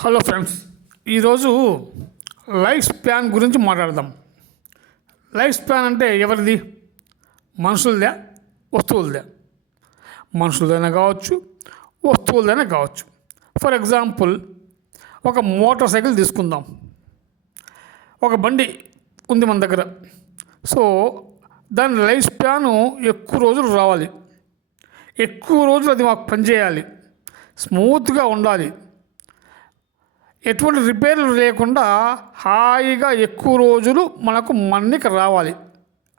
Hello friends ఈరోజు life span గురించి మాట్లాడదాం. లైఫ్ స్పాన్ అంటే ఎవరిది? మనుషులదే వస్తువులదే. మనుషులదైనా కావచ్చు వస్తువులదైనా కావచ్చు. ఫర్ ఎగ్జాంపుల్ ఒక మోటార్ సైకిల్ తీసుకుందాం. ఒక బండి ఉంది మన దగ్గర. సో దాని లైఫ్ స్పాన్ ఎక్కువ రోజులు రావాలి. ఎక్కువ రోజులు అది మాకు పనిచేయాలి. స్మూత్గా ఉండాలి. ఎటువంటి రిపేర్లు లేకుండా హాయిగా ఎక్కువ రోజులు మనకు మన్నిక రావాలి.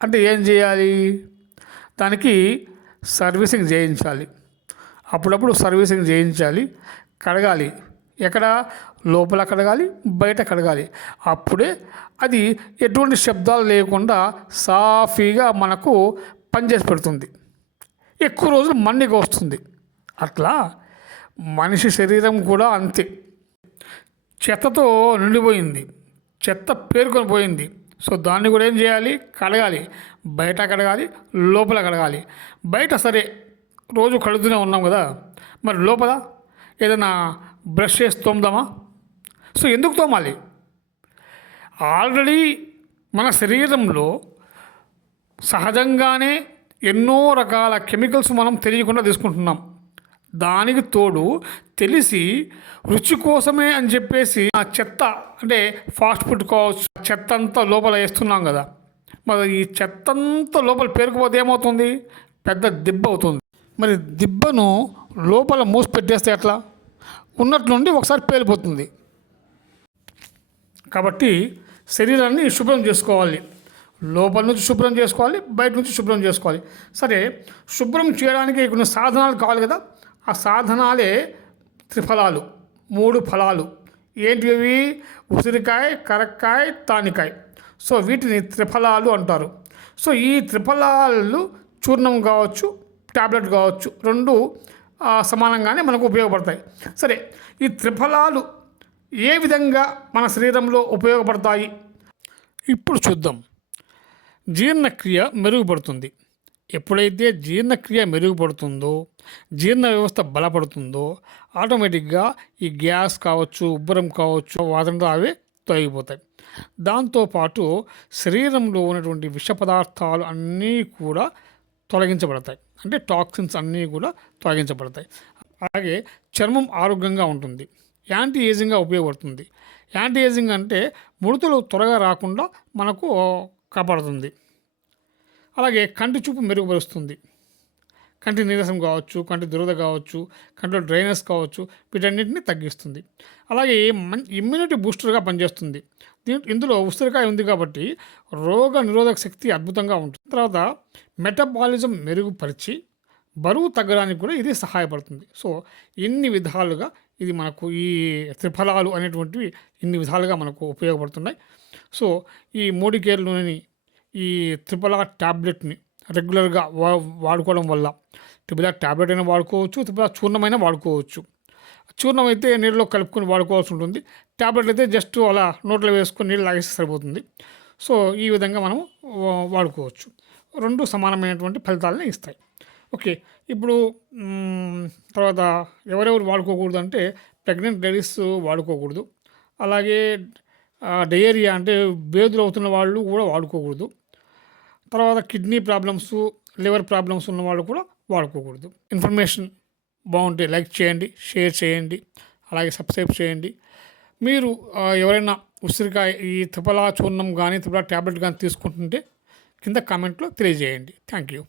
అంటే ఏం చేయాలి? దానికి సర్వీసింగ్ చేయించాలి. అప్పుడప్పుడు సర్వీసింగ్ చేయించాలి. కడగాలి. ఎక్కడ? లోపల కడగాలి బయట కడగాలి. అప్పుడే అది ఎటువంటి శబ్దాలు లేకుండా సాఫీగా మనకు పనిచేసి పెడుతుంది. ఎక్కువ రోజులు మన్నిక వస్తుంది. అట్లా మనిషి శరీరం కూడా అంతే. చెత్తతో నిండిపోయింది. చెత్త పేరుకొని పోయింది. సో దాన్ని కూడా ఏం చేయాలి? కడగాలి. బయట కడగాలి లోపల కడగాలి. బయట సరే రోజు కడుగుతూనే ఉన్నాం కదా. మరి లోపల ఏదైనా బ్రష్ చేసి తోముదామా? సో ఎందుకు తోమాలి? ఆల్రెడీ మన శరీరంలో సహజంగానే ఎన్నో రకాల కెమికల్స్ మనం తెలియకుండా తీసుకుంటున్నాం. దానికి తోడు తెలిసి రుచి కోసమే అని చెప్పేసి ఆ చెత్త అంటే ఫాస్ట్ ఫుడ్ కావచ్చు చెత్త అంతా లోపల వేస్తున్నాం కదా. మరి ఈ చెత్త అంతా లోపల పేరుకుపోతే ఏమవుతుంది? పెద్ద దిబ్బ అవుతుంది. మరి దిబ్బను లోపల మూసి పెట్టేస్తే ఎట్లా? ఉన్నట్లుండి ఒకసారి పేలిపోతుంది. కాబట్టి శరీరాన్ని శుభ్రం చేసుకోవాలి. లోపల నుంచి శుభ్రం చేసుకోవాలి బయట నుంచి శుభ్రం చేసుకోవాలి. సరే శుభ్రం చేయడానికి కొన్ని సాధనాలు కావాలి కదా. ఆ సాధనాలే త్రిఫలాలు మూడు ఫలాలు. ఏంటివి? ఉసిరికాయ కరక్కాయ తానికాయ. సో వీటిని త్రిఫలాలు అంటారు. సో ఈ త్రిఫలాలు చూర్ణం కావచ్చు ట్యాబ్లెట్ కావచ్చు రెండు సమానంగానే మనకు ఉపయోగపడతాయి. సరే ఈ త్రిఫలాలు ఏ విధంగా మన శరీరంలో ఉపయోగపడతాయి? ఇప్పుడు చూద్దాం. జీర్ణక్రియ మెరుగుపడుతుంది. ఎప్పుడైతే జీర్ణక్రియ మెరుగుపడుతుందో జీర్ణ వ్యవస్థ బలపడుతుందో ఆటోమేటిక్గా ఈ గ్యాస్ కావచ్చు ఉబ్బరం కావచ్చు వాదనతో అవే తొలగిపోతాయి. దాంతోపాటు శరీరంలో ఉన్నటువంటి విష పదార్థాలు అన్నీ కూడా తొలగించబడతాయి. అంటే టాక్సిన్స్ అన్నీ కూడా తొలగించబడతాయి. అలాగే చర్మం ఆరోగ్యంగా ఉంటుంది. యాంటీ ఏజింగ్గా ఉపయోగపడుతుంది. యాంటీ ఏజింగ్ అంటే ముడతలు త్వరగా రాకుండా మనకు కాపాడుతుంది అలాగే కంటి చూపు మెరుగుపరుస్తుంది. కంటి నీరసం కావచ్చు కంటి దురద కావచ్చు కంటిలో డ్రైనెస్ కావచ్చు వీటన్నిటిని తగ్గిస్తుంది. అలాగే మన్ ఇమ్యూనిటీ బూస్టర్గా పనిచేస్తుంది. దీని ఇందులో ఉసిరికాయ ఉంది కాబట్టి రోగ నిరోధక శక్తి అద్భుతంగా ఉంటుంది. తర్వాత మెటబాలిజం మెరుగుపరిచి బరువు తగ్గడానికి కూడా ఇది సహాయపడుతుంది. సో ఇన్ని విధాలుగా ఇది మనకు ఈ త్రిఫలాలు అనేటువంటివి ఇన్ని విధాలుగా మనకు ఉపయోగపడుతున్నాయి. సో ఈ మోడికేర్ నూనెని ఈ త్రిఫల ట్యాబ్లెట్ని రెగ్యులర్గా వా వాడుకోవడం వల్ల త్రిఫల ట్యాబ్లెట్ అయినా వాడుకోవచ్చు త్రిఫల చూర్ణమైనా వాడుకోవచ్చు. చూర్ణం అయితే నీళ్ళలో కలుపుకొని వాడుకోవాల్సి ఉంటుంది. ట్యాబ్లెట్ అయితే జస్ట్ అలా నోట్లో వేసుకొని నీళ్ళు తాగేస్తే సరిపోతుంది. సో ఈ విధంగా మనం వా- వాడుకోవచ్చు. రెండు సమానమైనటువంటి ఫలితాలని ఇస్తాయి. ఓకే ఇప్పుడు తర్వాత ఎవరెవరు వాడుకోకూడదు అంటే ప్రెగ్నెంట్ లేడీస్ వాడుకోకూడదు. అలాగే డయేరియా అంటే బేదులు అవుతున్న వాళ్ళు కూడా వాడుకోకూడదు. తర్వాత కిడ్నీ ప్రాబ్లమ్స్ లివర్ ప్రాబ్లమ్స్ ఉన్న వాళ్ళు కూడా వాడుకోకూడదు. ఇన్ఫర్మేషన్ బాగుంటే లైక్ చేయండి షేర్ చేయండి అలాగే సబ్స్క్రైబ్ చేయండి. మీరు ఎవరైనా ఉసిరికాయ ఈ త్రిపలా చూర్ణం కానీ త్రిపలా ట్యాబ్లెట్ కానీ తీసుకుంటుంటే కింద కామెంట్లో తెలియజేయండి. Thank you.